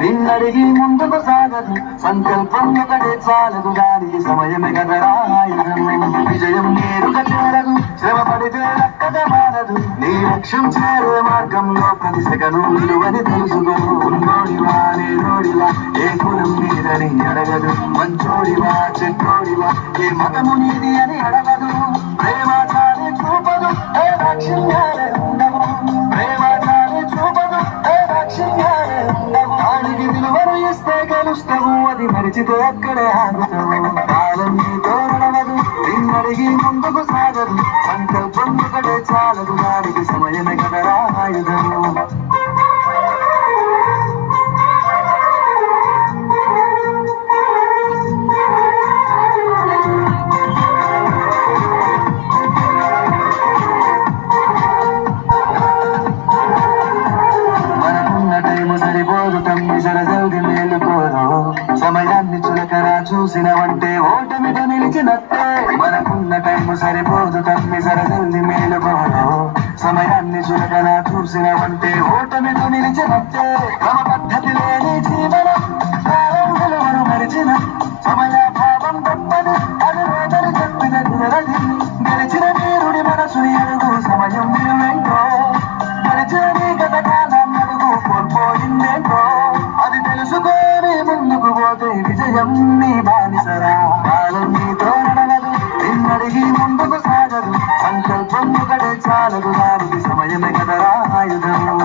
నిన్నడిగి ముందుకు సాగదు సంకల్పం ఒకటే చాలదు దానికి సమయమే కదరా విజయం నేరుగా చేరదు శ్రమ పడితే అక్కడే మారదు నీ లక్ష్యం చేరే మార్గంలో ప్రతి సెకను విలువని తెలుసుకో ఉన్నోడివా నేనోడివా ఏ కులం నీదని అడగదు మంచోడివా చెట్టోడివా ఏ మతము నీది అని అడగదు ప్రేమ చాలి చూపదు ఏ లక్ష్యంగానే ఉండవు ప్రేమ చాలి చూపదు ఏ లక్ష్యంగానే ఉండవు దానికి విలువను ఇస్తే గెలుస్తావు అది మరిచితే అక్కడే ఆగుతావు కాలం నీతో నడవదు నిన్నడిగి ముందుకు సాగదు సంకల్పం ఒకటే చాలదు దానికి సమయమే కదరా ఆయుధము సరిపోదు తమ్మి జరజల్ది మేలుకోరు సమయాన్ని చులకరా చూసినవంటే ఓటమితో నిలిచినట్టే మనకున్న టైము సరిపోదు తమ్మి జరజల్ది మేలుకోరు సమయాన్ని చులకరా చూసినవంటే ఓటమితో నిలిచినట్టే క్రమ పద్ధతి లేని జీవనం కాలం విలువను మరిచిన సమయాభావం గొప్పది అది రోజులు చెప్పిన కుదరది గెలిచిన వీరుడి మనసుని అడుగు సమయం విలువేంటో గెలిచిన నీ గత కాలం కోల్పోయిందేంటో అది తెలుసుకొని ముందుకు పోతే విజయం నీ బానిసరా కాలం నీతో నడవదు నిన్నడిగి ముందుకు సాగదు సంకల్పం ఒకటే చాలదు దానికి సమయమే కదరా ఆయుధము